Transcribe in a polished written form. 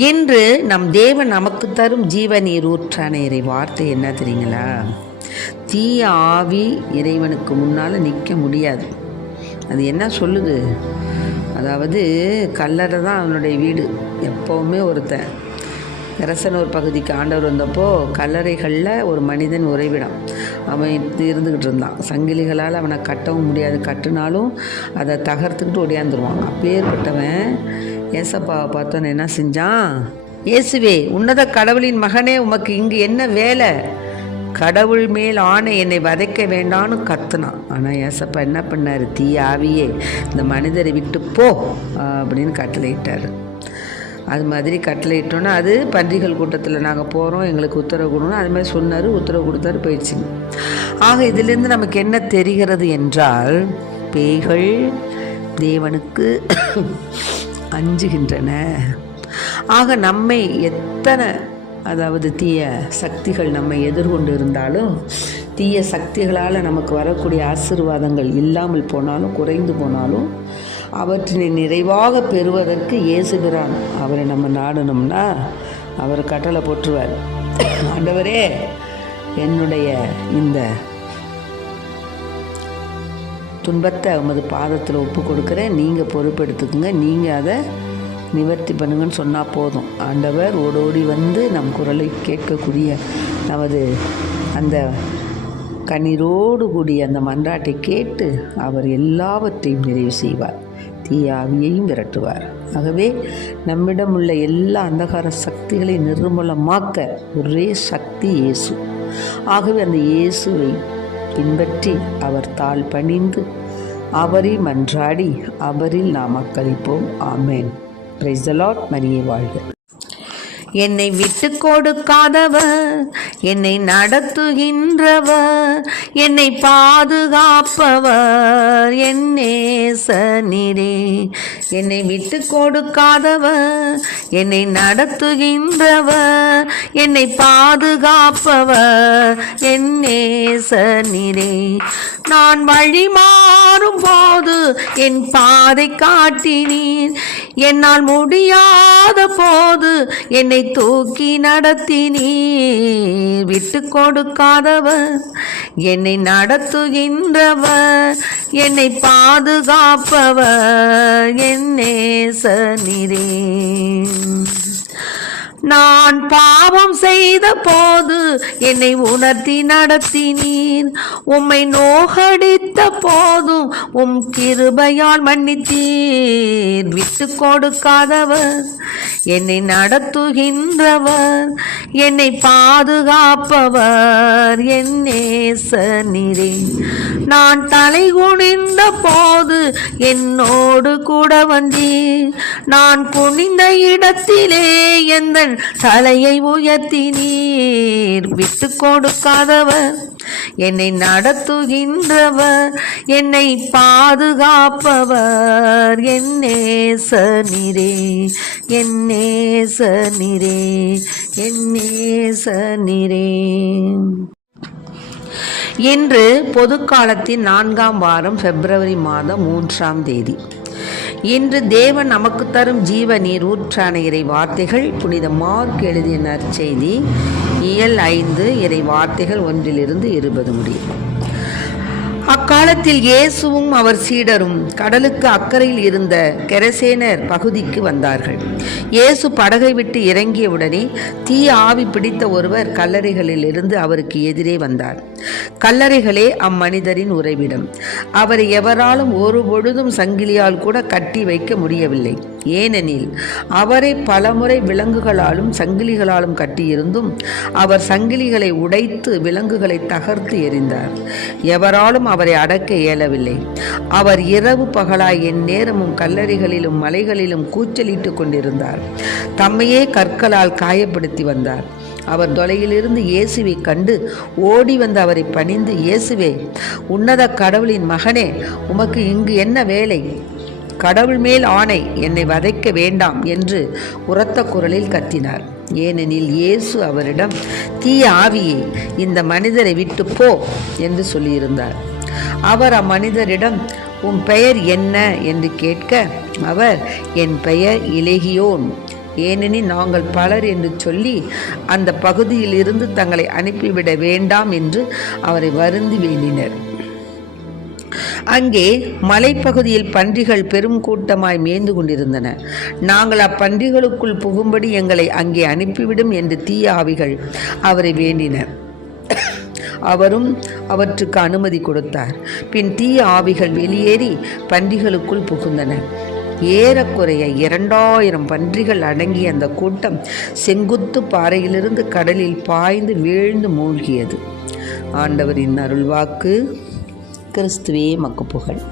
இன்று நம் தேவன் நமக்கு தரும் ஜீவ நீர் ஊற்றான இறை வார்த்தை என்ன தெரியுங்களா? தீய ஆவி இறைவனுக்கு முன்னால் நிற்க முடியாது. அது என்ன சொல்லுது? அதாவது கல்லறை தான் அவனுடைய வீடு. எப்போவுமே ஒருத்தன் கரசனூர் பகுதிக்கு ஆண்டவர் வந்தப்போ கல்லறைகளில் ஒரு மனிதன் உறைவிடம் அவன் இருந்துக்கிட்டு இருந்தான். சங்கிலிகளால் அவனை கட்டவும் முடியாது, கட்டினாலும் அதை தகர்த்துக்கிட்டு ஒடியாந்துருவான். அப்பேற்பட்டவன் ஏசப்பாவை பார்த்தோன்னு என்ன செஞ்சான்? இயேசுவே, உன்னத கடவுளின் மகனே, உமக்கு இங்கு என்ன வேலை? கடவுள் மேல் ஆணை, என்னை வதைக்க வேண்டான்னு கத்துனான். ஆனால் ஏசப்பா என்ன பண்ணார்? தீய ஆவியே, இந்த மனிதரை விட்டு போ அப்படின்னு கட்டளையிட்டார். அது மாதிரி கட்டளையிட்டோன்னா அது பன்றிகள் கூட்டத்தில் நாங்கள் போகிறோம், எங்களுக்கு உத்தரவு கொடுக்கணும், அது மாதிரி சொன்னார். உத்தரவு கொடுத்தாரு, போயிடுச்சுங்க. ஆக இதிலிருந்து நமக்கு என்ன தெரிகிறது என்றால், பேய்கள் தேவனுக்கு அஞ்சுகின்றன. ஆக நம்மை எத்தனை தீய சக்திகள் நம்மை எதிர்கொண்டு இருந்தாலும், தீய சக்திகளால் நமக்கு வரக்கூடிய ஆசீர்வாதங்கள் இல்லாமல் போனாலும், குறைந்து போனாலும், அவற்றினை நிறைவாக பெறுவதற்கு இயேசுகிறான். அவரை நம்ம நாடணும்னா அவர் கட்டளை போட்டுருவார். ஆண்டவரே, என்னுடைய இந்த துன்பத்தை உமது பாதத்தில் ஒப்பு கொடுக்குறேன், நீங்கள் பொறுப்பெடுத்துக்குங்க, நீங்கள் அதை நிவர்த்தி பண்ணுங்கன்னு சொன்னால் போதும். ஆண்டவர் ஓடோடி வந்து நம் குரலை கேட்கக்கூடிய நமது அந்த கண்ணீரோடு கூடிய அந்த மன்றாட்டை கேட்டு அவர் எல்லாவற்றையும் நிறைவு செய்வார், தீயாவியையும் விரட்டுவார். ஆகவே நம்மிடம் உள்ள எல்லா அந்தகார சக்திகளை நிர்மூலமாக்க ஒரே சக்தி இயேசு. ஆகவே அந்த இயேசுவை பின்பற்றி அவர் தாழ் பணிந்து அவரை மன்றாடி அவரில் நாம் அக்களிப்போம். ஆமேன். Praise the Lord. மரியே வாழ்க. என்னை விட்டு கொடுக்காதவர், என்னை நடத்துகின்றவர், என்னை பாதுகாப்பவர் என் நேசனீரே. என்னை விட்டு கொடுக்காதவர், என்னை நடத்துகின்றவர், என்னை பாதுகாப்பவர் என் நேசனீரே. நான் வழி மாறும் போது என் பாதை காட்டினீர், என்னால் முடியாத போது என்னை தூக்கி நடத்தினீர். விட்டு கொடுக்காதவர், என்னை நடத்துகின்றவர், என்னை பாதுகாப்பவர் என் நேசனீரே. நான் பாவம் செய்த போது என்னை உணர்த்தி நடத்தினீர், உம்மை நோகடித்த போதும் உம் கிருபையால் மன்னித்தீர். விட்டு கொடுக்காதவர், என்னை நடத்துகின்றவர், என்னை பாதுகாப்பவர் என் நேசனீரே. நான் தலை குனிந்த போது என்னோடு கூட வந்தீர், நான் குனிந்த இடத்திலே எந்த தலையை உயர்த்தினீர். விட்டு கொடுக்காதவர், என்னை நடத்துகின்றவர், என்னை பாதுகாப்பவர் என் நேசனீரே, என் நேசனீரே, என் நேசனீரே. இன்று பொதுக்காலத்தின் 4ஆம் வாரம், பிப்ரவரி மாதம் 3ஆம் தேதி. இன்று தேவன் நமக்கு தரும் ஜீவ நீர் ஊற்றான இறை வார்த்தைகள் புனித மார்க் எழுதிய நற்செய்தி இயல் 5 இறை வார்த்தைகள் 1-20 முடியும். அக்காலத்தில் இயேசுவும் அவர் சீடரும் கடலுக்கு அக்கறையில் இருந்த கெரசேனர் பகுதிக்கு வந்தார்கள். இயேசு படகை விட்டு இறங்கியவுடனே தீய ஆவி பிடித்த ஒருவர் கல்லறைகளில் இருந்து அவருக்கு எதிரே வந்தார். கல்லறைகளே அம்மனிதரின் உறைவிடம். அவரை எவராலும் ஒரு பொழுதும் சங்கிலியால் கூட கட்டி வைக்க முடியவில்லை. ஏனெனில் அவரை பலமுறை விலங்குகளாலும் சங்கிலிகளாலும் கட்டியிருந்தும் அவர் சங்கிலிகளை உடைத்து விலங்குகளை தகர்த்து எறிந்தார். எவராலும் அவரை அடக்க இயலவில்லை. அவர் இரவு பகலாய் எந்நேரமும் கல்லறைகளிலும் மலைகளிலும் கூச்சலிட்டு கொண்டிருந்தார். தம்மையே கற்களால் காயப்படுத்தி வந்தார். அவர் தொலையிலிருந்து இயேசுவை கண்டு ஓடி வந்து அவரை பணிந்து, இயேசுவே, உன்னத கடவுளின் மகனே, உமக்கு இங்கு என்ன வேலை? கடவுள் மேல் ஆணை, என்னை வதைக்க வேண்டாம் என்று உரத்த குரலில் கத்தினார். ஏனெனில் இயேசு அவரிடம், தீய ஆவியே, இந்த மனிதரை விட்டு போ என்று சொல்லியிருந்தார். அவர் அம்மனிதரிடம், உன் பெயர் என்ன என்று கேட்க அவர், என் பெயர் இலேகியோன், ஏனெனில் நாங்கள் பலர் என்று சொல்லி அந்த பகுதியில் இருந்து தங்களை அனுப்பிவிட வேண்டாம் என்று அவரை வருந்தி வேண்டினர். அங்கே மலைப்பகுதியில் பன்றிகள் பெரும் கூட்டமாய் மேய்ந்து கொண்டிருந்தன. நாங்கள் அப்பன்றிகளுக்குள் புகும்படி எங்களை அங்கே அனுப்பிவிடும் என்று தீய ஆவிகள் அவரை வேண்டினர். அவரும் அவற்றுக்கு அனுமதி கொடுத்தார். பின் தீய ஆவிகள் வெளியேறி பன்றிகளுக்குள் புகுந்தன. ஏறக்குறைய 2000 பன்றிகள் அடங்கிய அந்த கூட்டம் செங்குத்து பாறையிலிருந்து கடலில் பாய்ந்து வீழ்ந்து மூழ்கியது. ஆண்டவரின் அருள்வாக்கு. கிறிஸ்துவே மக்கு புகழ்.